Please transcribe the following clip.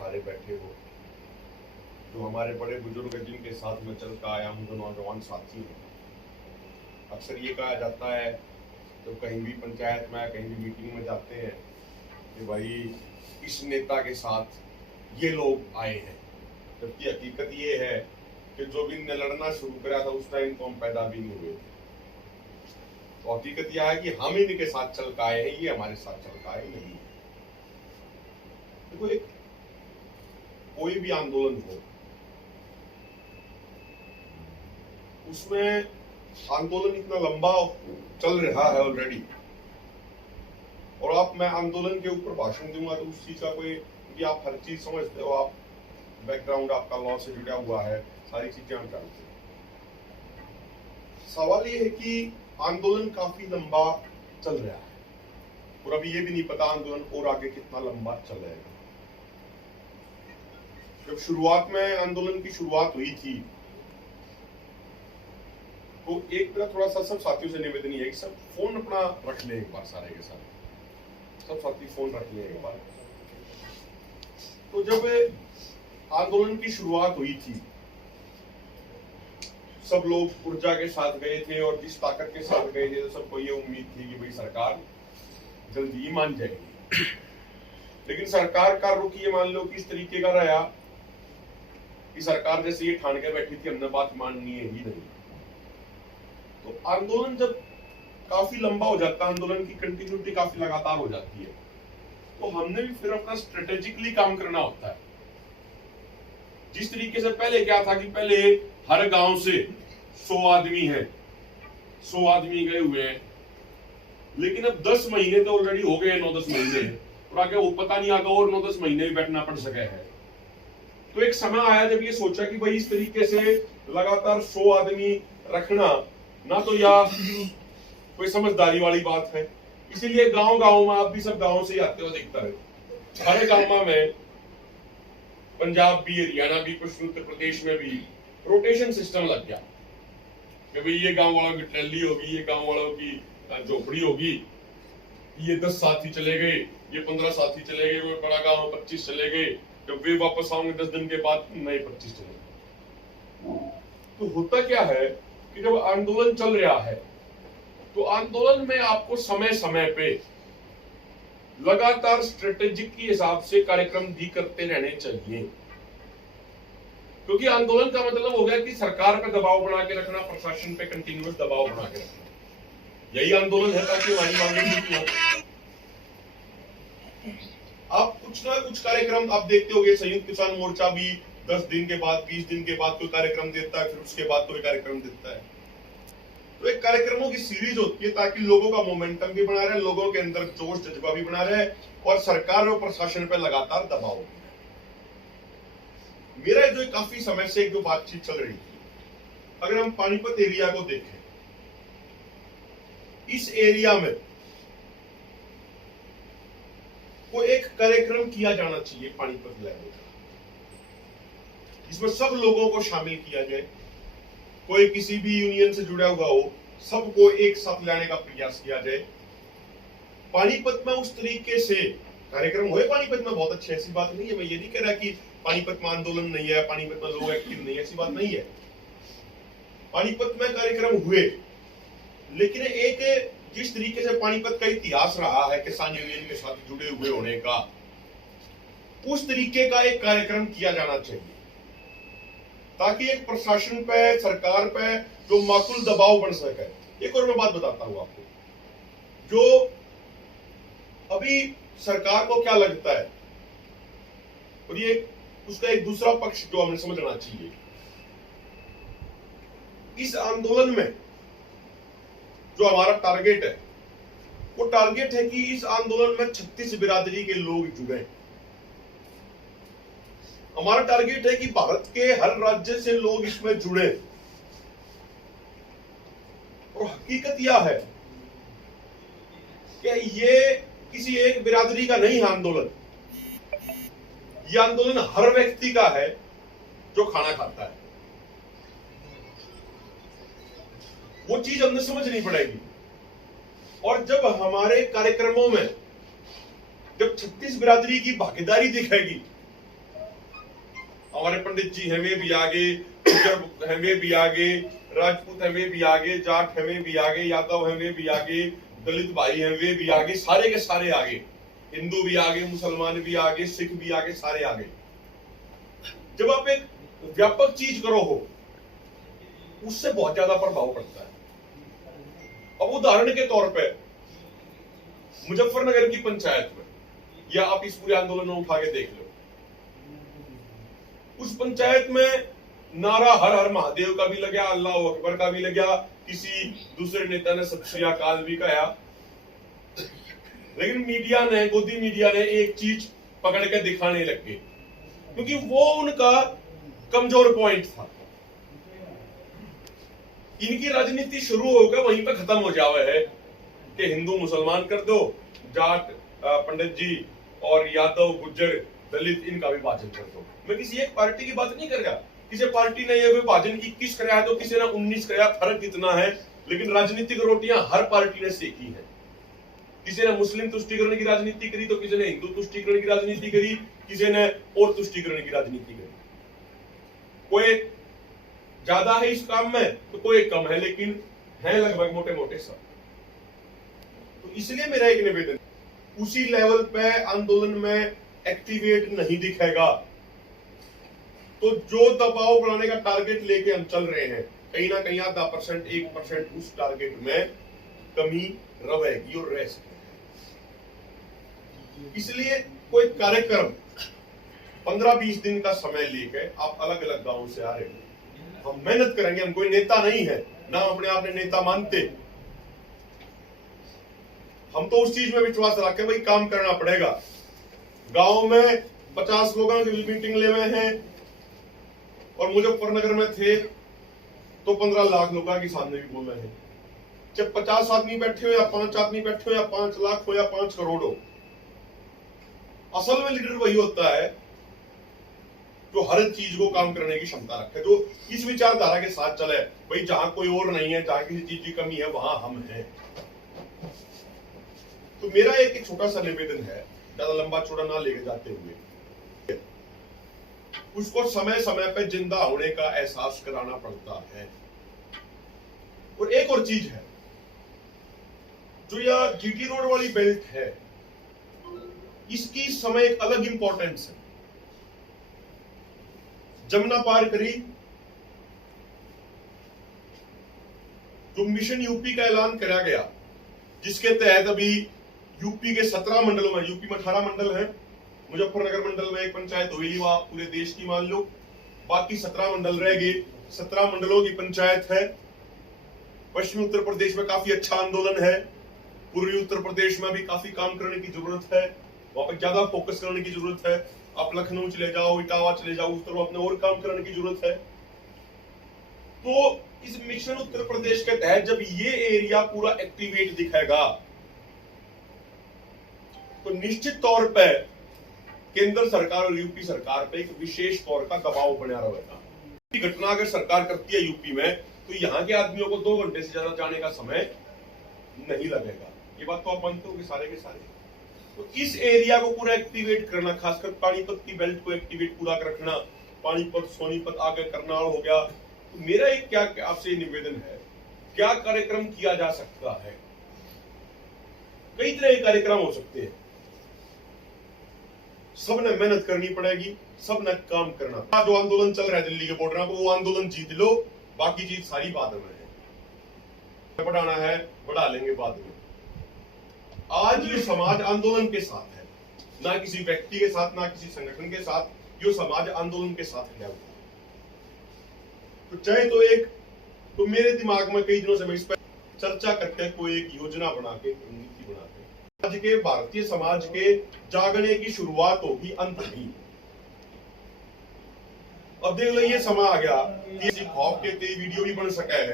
सारे बैठे हो, जो हमारे बड़े बुजुर्ग जिनके साथ में चल कर आया हूँ, जो नौजवान साथी हैं। अक्सर ये कहा जाता है तो कहीं भी पंचायत में कहीं भी मीटिंग में जाते हैं कि भाई इस नेता के साथ ये लोग आए हैं, जबकि हकीकत ये है कि जो भी ने लड़ना शुरू करा था उस टाइम तो हम पैदा भी नहीं हुए थे। तो हकीकत यह है कि हम इनके साथ चल कर आए हैं, ये हमारे साथ चल कर आए नहीं। देखो, एक कोई भी आंदोलन हो, उसमें आंदोलन इतना लंबा चल रहा है ऑलरेडी, और आप मैं आंदोलन के ऊपर भाषण दूंगा तो उस चीज का कोई, क्योंकि आप हर चीज समझते हो, आप बैकग्राउंड आपका लॉ से जुड़ा हुआ है, सारी चीजें हम जानते हैं। सवाल ये है कि आंदोलन काफी लंबा चल रहा है और अभी ये भी नहीं पता आंदोलन और आगे कितना लंबा चलेगा। जब शुरुआत में आंदोलन की शुरुआत हुई थी तो एक तरह थोड़ा सा सब साथियों से निवेदन है कि सब फोन अपना रख ले एक बार, सारे के सारे सब साथी फोन रख ले एक बार। तो जब आंदोलन की शुरुआत हुई थी, सब लोग ऊर्जा के साथ गए थे और जिस ताकत के साथ गए थे तो सबको ये उम्मीद थी कि भाई सरकार जल्दी ही मान जाएगी। लेकिन सरकार का रुख ये मान लो कि इस तरीके का रहा कि सरकार जैसे ये ठान के बैठी थी हमने बात माननी है ही नहीं। तो आंदोलन जब काफी लंबा हो जाता है, आंदोलन की कंटिन्यूटी काफी लगातार हो जाती है, तो हमने भी फिर अपना स्ट्रेटेजिकली काम करना होता है। जिस तरीके से पहले क्या था कि पहले हर गांव से 100 आदमी है, 100 आदमी गए हुए हैं, लेकिन अब 10 महीने तो ऑलरेडी हो गए, 9-10 महीने और आगे वो पता नहीं आगे और 9-10 महीने भी बैठना पड़ सके है। तो एक समय आया जब ये सोचा कि भाई इस तरीके से लगातार 100 आदमी रखना ना तो या कोई समझदारी वाली बात है, इसीलिए गांव-गांव में, आप भी सब गांव से ही आते हो दिखता है, हर गांव में पंजाब भी, हरियाणा भी, कुछ उत्तर प्रदेश में भी रोटेशन सिस्टम लग गया कि भाई ये गांव वालों की टैली होगी, ये गांव वालों की झोपड़ी होगी, ये 10 साथी चले गए, ये 15 साथी चले गए, वो बड़ा गांव 25 चले गए, जब वे वापस आएंगे 10 दिन के बाद नए 25 चले गए। तो होता क्या है कि जब आंदोलन चल रहा है तो आंदोलन में आपको समय समय पे लगातार स्ट्रेटेजिक के हिसाब से कार्यक्रम भी करते रहने चाहिए, क्योंकि आंदोलन का मतलब हो गया कि सरकार पे दबाव बना के रखना, प्रशासन पे कंटिन्यूअस दबाव बना के रखना, यही आंदोलन है ताकि हमारी मांगें पूरी हो। आप कुछ ना कुछ कार्यक्रम आप देखते होंगे, संयुक्त किसान मोर्चा भी 10 दिन के बाद, 20 दिन के बाद कोई कार्यक्रम देता है, फिर उसके बाद कोई कार्यक्रम देता है। तो एक कार्यक्रमों की सीरीज होती है ताकि लोगों का मोमेंटम भी बना रहे, लोगों के अंदर जोश जज्बा भी बना रहे और सरकार और प्रशासन पर लगातार दबाव भी। मेरा जो काफी समय से एक जो बातचीत चल रही थी, अगर हम पानीपत एरिया को देखें, इस एरिया में कोई एक कार्यक्रम किया जाना चाहिए पानीपत लेवल का, जिसमें सब लोगों को शामिल किया जाए, कोई किसी भी यूनियन से जुड़ा हुआ हो, सबको एक साथ लाने का प्रयास किया जाए। पानीपत में उस तरीके से कार्यक्रम हुए, पानीपत में बहुत अच्छे, ऐसी बात नहीं है, मैं ये नहीं कह रहा कि पानीपत में आंदोलन नहीं है, पानीपत में लोग एक्टिव नहीं है, ऐसी बात नहीं है। पानीपत में कार्यक्रम हुए, लेकिन एक जिस तरीके से पानीपत का इतिहास रहा है किसान यूनियन के साथ जुड़े हुए होने का, उस तरीके का एक कार्यक्रम किया जाना चाहिए ताकि एक प्रशासन पे, सरकार पे जो माकूल दबाव बन सके। एक और मैं बात बताता हूं आपको, जो अभी सरकार को क्या लगता है, और ये उसका एक दूसरा पक्ष जो हमें समझना चाहिए, इस आंदोलन में जो हमारा टारगेट है, वो टारगेट है कि इस आंदोलन में 36 बिरादरी के लोग जुड़े। हमारा टारगेट है कि भारत के हर राज्य से लोग इसमें जुड़े। और हकीकत यह है कि ये किसी एक बिरादरी का नहीं है आंदोलन, यह आंदोलन हर व्यक्ति का है जो खाना खाता है। वो चीज हमने समझनी पड़ेगी। और जब हमारे कार्यक्रमों में जब 36 बिरादरी की भागीदारी दिखेगी हमारे पंडित जी हैं वे भी आगे, गुर्जर हैं वे भी आगे, राजपूत हैं वे भी आगे, जाट हैं वे भी आगे, यादव हैं वे भी आगे, दलित भाई हैं वे भी आगे, सारे के सारे आगे, हिंदू भी आगे, मुसलमान भी आगे, सिख भी आगे, सारे आगे। जब आप एक व्यापक चीज करो हो, उससे बहुत ज्यादा प्रभाव पड़ता है। अब उदाहरण के तौर पे मुजफ्फरनगर की पंचायत में, या आप इस पूरे आंदोलन में उठा के देख लो, उस पंचायत में नारा हर हर महादेव का भी लगा, अल्लाह अकबर का भी लगा, किसी दूसरे नेता ने सत श्री अकाल भी कहा, लेकिन मीडिया ने, गोदी मीडिया ने एक चीज पकड़ के दिखाने लग गए, क्योंकि वो उनका कमजोर पॉइंट था। इनकी राजनीति शुरू होकर वहीं पर खत्म हो जावे है कि हिंदू मुसलमान कर दो, जाट पंडित जी और यादव गुज्जर दलित इनका विभाजन कर दो। मैं किसी एक पार्टी की बात नहीं कर रहा, किसी पार्टी ने यह विभाजन 21 कराया है तो किसी ने 19 कराया, फर्क इतना है, लेकिन राजनीतिक रोटियां हर पार्टी ने सेकी है। किसी ने मुस्लिम तुष्टीकरण की राजनीति करी तो किसी ने हिंदू तुष्टीकरण की राजनीति करी, किसी ने और तुष्टीकरण की राजनीति करी। कोई ज्यादा है इस काम में तो कोई कम है, लेकिन है लगभग मोटे मोटे सब। तो इसलिए मेरा एक निवेदन, उसी लेवल पे आंदोलन में एक्टिवेट नहीं दिखेगा तो जो दबाव बढ़ाने का टारगेट लेके हम चल रहे हैं, कहीं ना कहीं आधा परसेंट 1% उस टारगेट में कमी रहेगी और रह सकती है। इसलिए कोई कार्यक्रम 15-20 दिन का समय लेके आप अलग अलग गांव से आ रहे हैं, हम मेहनत करेंगे, हम कोई नेता नहीं है ना, अपने आप ने नेता मानते, हम तो उस चीज में विश्वास रखते भाई काम करना पड़ेगा। गांव में 50 लोगों की मीटिंग ले हुए हैं और मुजफ्फरनगर में थे तो 15 लाख लोगों के सामने भी बोल रहे हैं। जब 50 आदमी बैठे हो या 5 आदमी बैठे हो या 5 लाख हो या 5 करोड़ हो, असल में लीडर वही होता है जो हर चीज को काम करने की क्षमता रखे, जो इस विचारधारा के साथ चले भाई जहां कोई और नहीं है, जहां किसी चीज की कमी है वहां हम हैं। तो मेरा एक छोटा सा निवेदन है, ज्यादा लंबा चौड़ा ना लेके जाते हुए, उसको समय समय पे जिंदा होने का एहसास कराना पड़ता है। और एक और चीज है, जो यह जीटी रोड वाली बेल्ट है, इसकी इस समय एक अलग इंपॉर्टेंस है। जमुना पार करी, जो मिशन यूपी का ऐलान करा गया, जिसके तहत अभी यूपी के 17 मंडलों में, यूपी में 18 मंडल है, मुजफ्फरनगर मंडल में एक पंचायत हुई, वह पूरे देश की मान लो, बाकी 17 मंडल रह गए, 17 मंडलों की पंचायत है। पश्चिमी उत्तर प्रदेश में काफी अच्छा आंदोलन है, पूर्वी उत्तर प्रदेश में भी काफी काम करने की जरूरत है, वहां पर ज्यादा फोकस करने की जरूरत है। आप लखनऊ चले जाओ, इटावा चले जाओ, उस तरफ अपने और काम करने की जरूरत है। तो इस मिशन उत्तर प्रदेश के तहत जब ये एरिया पूरा एक्टिवेट दिखेगा तो निश्चित तौर पर केंद्र सरकार और यूपी सरकार पे एक विशेष तौर का दबाव बना रहेगा। घटना अगर सरकार करती है यूपी में तो यहाँ के आदमियों को 2 घंटे से ज्यादा जाने का समय नहीं लगेगा। ये बात तो आप मानते हो कि सारे के सारे। तो इस एरिया को पूरा एक्टिवेट करना, खासकर पानीपत की बेल्ट को एक्टिवेट पूरा रखना, पानीपत सोनीपत आगे करनाल हो गया। तो मेरा एक क्या आपसे निवेदन है, क्या कार्यक्रम किया जा सकता है? कई तरह के कार्यक्रम हो सकते हैं, सबने मेहनत करनी पड़ेगी, सबने काम करना। जो आंदोलन चल रहा है दिल्ली के बॉर्डर पर, वो आंदोलन जीत लो, बाकी चीज सारी बाद में है। बढ़ाना है बढ़ा लेंगे बाद में। आज ये समाज आंदोलन के साथ है, ना किसी व्यक्ति के साथ, ना किसी संगठन के साथ, ये समाज आंदोलन के साथ खड़ा हुआ है। तो चाहे तो एक, तो मेरे दिमाग में कई दिनों से मैं इस पर चर्चा करके कोई एक योजना बना के, नीति बना के आज के भारतीय समाज के जागने की शुरुआत होगी, अंत नहीं। अब देख लो ये समय आ गया कि किसी खौफ के वीडियो भी बन सका है।